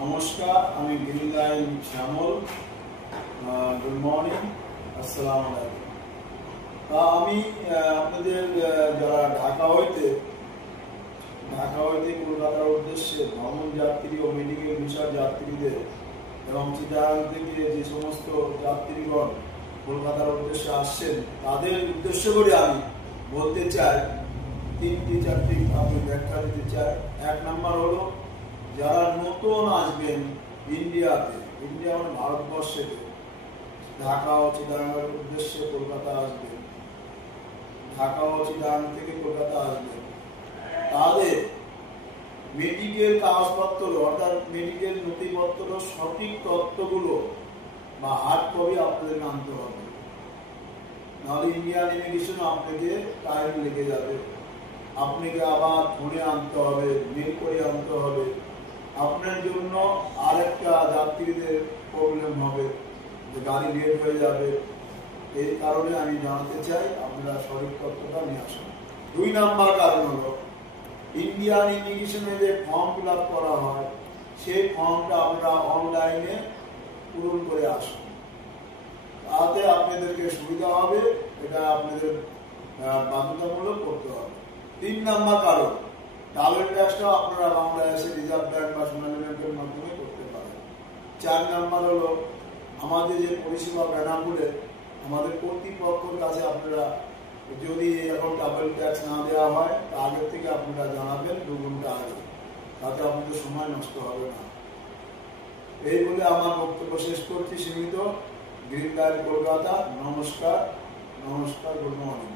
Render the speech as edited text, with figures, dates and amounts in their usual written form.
নমস্কার, আমি green line শ্যামল। Good morning, আসসালামু আলাইকুম। আমি আপনাদের যারা ঢাকা হইতে কলকাতার উদ্দেশ্যে ভ্রমণ যাত্রী ও মেডিকেল ভিসার যাত্রীদের এবং চিটাগাং থেকে যে সমস্ত যাত্রীগণ কলকাতার উদ্দেশ্যে আসছেন তাদের উদ্দেশ্য করে আমি বলতে চাই, তিনটি চারটি আমি ব্যাখ্যা দিতে চাই। এক নম্বর হলো, যারা নতুন আসবেন ইন্ডিয়াতে, ইন্ডিয়া মানে ভারতবর্ষে, ঢাকা ও চিটাগাংয়ের উদ্দেশ্যে কলকাতা আসবেন, ঢাকা ও চিটাগাং থেকে কলকাতা আসবেন, তাদের মেডিকেল কাগজপত্র অর্থাৎ মেডিকেল নথিপত্র সঠিক তথ্যগুলো বা হার্ড কপি আপনাদের আনতে হবে। নাহলে ইন্ডিয়ান ইমিগ্রেশন আপনাকে টাইম লেগে যাবে, আপনাকে আবার ফোনে আনতে হবে, মেল করে আনতে হবে, আপনার জন্য আরেকটা যাত্রীদের প্রবলেম হবে, যে গাড়ি লেট হয়ে যাবে। এই কারণে আমি জানাতে চাই আপনারা সঠিক তথ্যটা নিয়ে আসুন। 2 নাম্বার কারণ হলো, ইন্ডিয়ান ইমিগ্রেশনে যে ফর্ম ফিল আপ করা হয় সেই ফর্মটা আপনারা অনলাইনে পূরণ করে আসুন, তাতে আপনাদেরকে সুবিধা হবে। এটা আপনাদের বাধ্যতামূলক করতে হবে। 3 নাম্বার কারণ, ট্রাভেল ট্যাক্সটা আপনারা বাংলাদেশে রিজার্ভ ব্যাংক বা সোনালী ব্যাংকের মাধ্যমে করতে পারেন। 4 নাম্বার হলো, আমাদের যে পরিষেবা বেনাপুরে আমাদের কর্তৃপক্ষের কাছে আপনারা যদি এখন ট্রাভেল ট্যাক্স না দেওয়া হয় তা আগের থেকে আপনারা জানাবেন 2 ঘন্টা আগে, তাতে আপনাদের সময় নষ্ট হবে না। এই বলে আমার বক্তব্য শেষ করছি। সীমিত। Green line Kolkata. নমস্কার, গুড মর্নিং।